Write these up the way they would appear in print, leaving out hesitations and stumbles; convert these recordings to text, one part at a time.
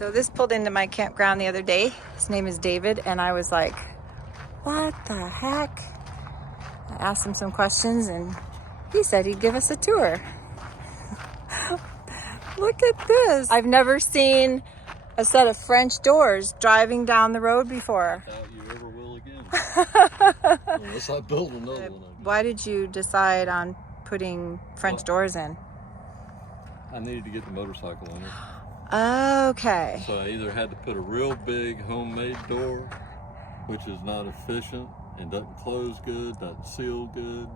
So this pulled into my campground the other day. His name is David, and I was like, what the heck? I asked him some questions, and he said he'd give us a tour. Look at this. I've never seen a set of French doors driving down the road before. I doubt you ever will again. Unless I build another one. Why did you decide on putting French doors in? I needed to get the motorcycle in it. Okay. So I either had to put a real big homemade door, which is not efficient and doesn't close good, doesn't seal good,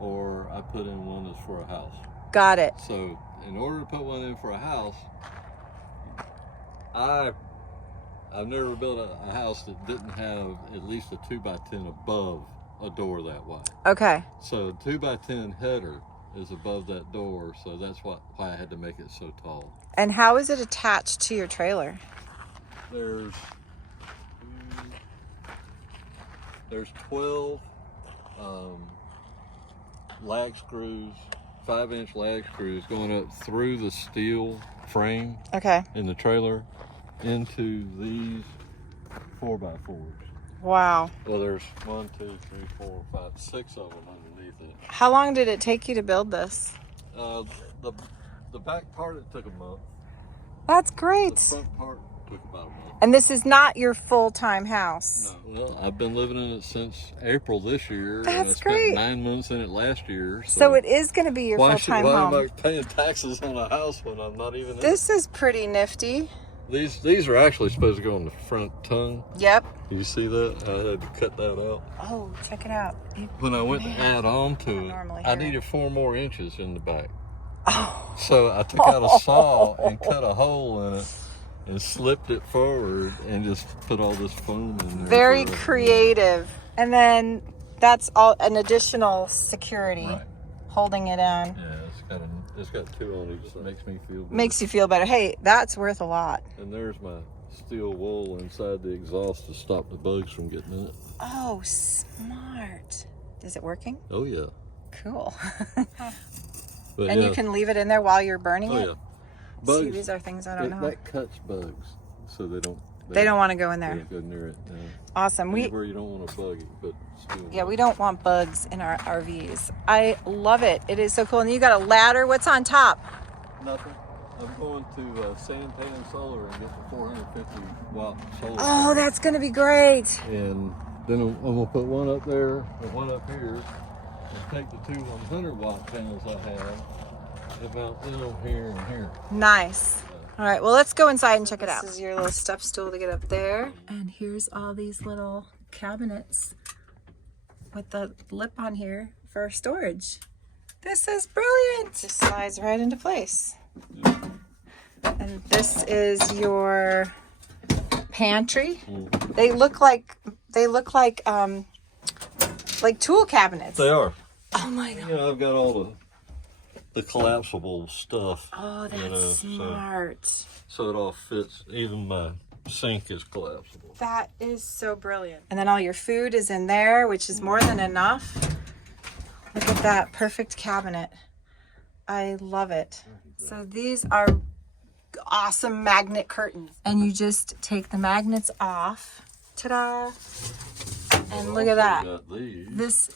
or I put in one that's for a house. Got it. So in order to put one in for a house, I've never built a house that didn't have at least a 2x10 above a door that wide. Okay. So 2x10 header is above that door, so that's why I had to make it so tall. And how is it attached to your trailer? There's 12 lag screws, 5-inch lag screws going up through the steel frame. Okay. In the trailer into these 4x4s. Wow. Well, there's 1, 2, 3, 4, 5, 6 of them underneath it. How long did it take you to build this? The back part, it took a month. That's great. The front part took about a month. And this is not your full-time house? No. Well, I've been living in it since April this year. That's and I great. Spent 9 months in it last year. So it is going to be your full-time home. Why am I paying taxes on a house when I'm not even in it? This is pretty nifty. These are actually supposed to go on the front tongue. Yep. You see that? I had to cut that out. Oh, check it out. When I went to add on to it, I needed 4 more inches in the back. Oh. So I took out a saw and cut a hole in it and slipped it forward and just put all this foam in there. Very creative. And then that's all an additional security holding it on. Yeah, it's got 2 on each, so it makes me feel better. Makes you feel better. Hey, that's worth a lot. And there's my steel wool inside the exhaust to stop the bugs from getting in it. Oh, smart. Is it working? Oh, yeah. Cool. But and you can leave it in there while you're burning it? Oh, yeah. Bugs, see, these are things I don't know. That cuts bugs, so they don't want to go in there. They don't go near it. Awesome. Where you don't want a bug, but still. Yeah, we don't want bugs in our RVs. I love it. It is so cool. And you got a ladder. What's on top? Nothing. I'm going to Santan Solar and get the 450 watt solar. Oh, that's going to be great. And then I'm going to put one up there and one up here, and take the 2 100 watt panels I have and mount them here and here. Nice. All right, well, let's go inside and check it out. This is your little step stool to get up there. And here's all these little cabinets with the lip on here for storage. This is brilliant. Just slides right into place. And this is your pantry. They look like tool cabinets. They are. Oh my God. You know, I've got all the collapsible stuff. Oh, that's smart. So it all fits. Even my sink is collapsible. That is so brilliant. And then all your food is in there, which is more than enough. Look at that perfect cabinet. I love it. So these are awesome magnet curtains. And you just take the magnets off. Ta-da. And look at that. This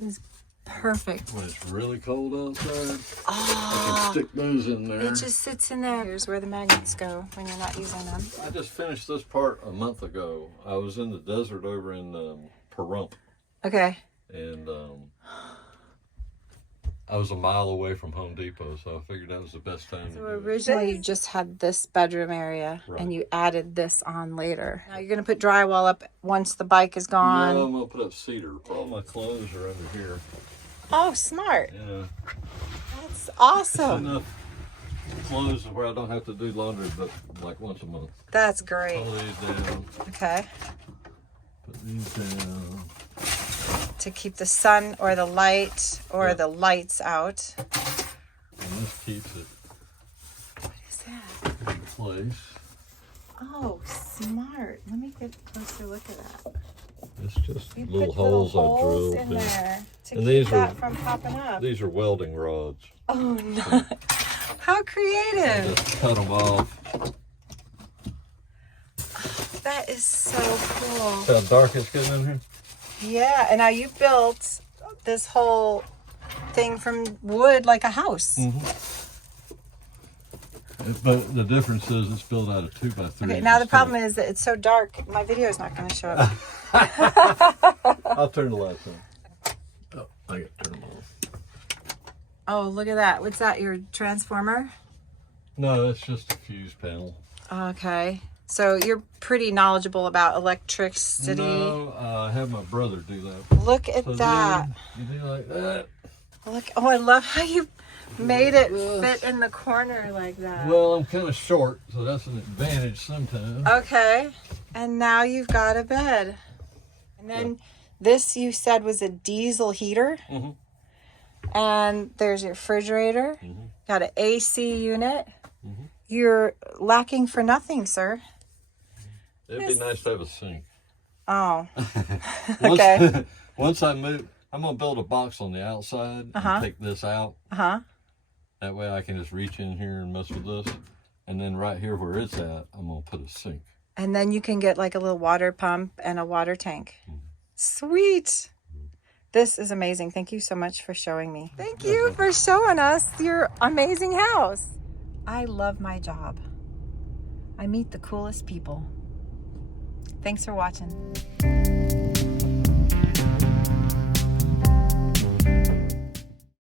is perfect. When it's really cold outside, I can stick those in there. It just sits in there. Here's where the magnets go when you're not using them. I just finished this part a month ago. I was in the desert over in Pahrump. Okay. And I was a mile away from Home Depot, so I figured that was the best time to do it. So originally you just had this bedroom area, and you added this on later. Now you're going to put drywall up once the bike is gone. No, I'm going to put up cedar. All my clothes are under here. Oh, smart. Yeah. That's awesome. Enough clothes where I don't have to do laundry but like once a month. That's great. Pull these down. Okay. Put these down. To keep the sun or the light or the lights out. And this keeps it. What is that? In place. Oh, smart. Let me get a closer look at that. It's just little holes I drilled in there to keep that from popping up. These are welding rods. Oh, no. How creative. I just cut them off That is so cool. See how dark it's getting in here? Yeah, and now you built this whole thing from wood like a house. But the difference is it's built out of 2x3. Okay, now the problem is that it's so dark, my video is not going to show up. I'll turn the lights on. Oh, I got to turn them on. Oh, look at that. What's that, your transformer? No, that's just a fuse panel. Okay. So you're pretty knowledgeable about electricity. No, I have my brother do that. Look at that. You do like that. Look, oh, I love how you made it fit in the corner like that. Well, I'm kind of short, so that's an advantage sometimes. Okay. And now you've got a bed. And then this you said was a diesel heater. And there's your refrigerator. Got an AC unit. You're lacking for nothing, sir. It'd be nice to have a sink. Oh. Okay. Once I move, I'm going to build a box on the outside and take this out. That way I can just reach in here and mess with this. And then right here where it's at, I'm going to put a sink. And then you can get like a little water pump and a water tank. Sweet. This is amazing. Thank you so much for showing me. Thank you for showing us your amazing house. I love my job. I meet the coolest people. Thanks for watching.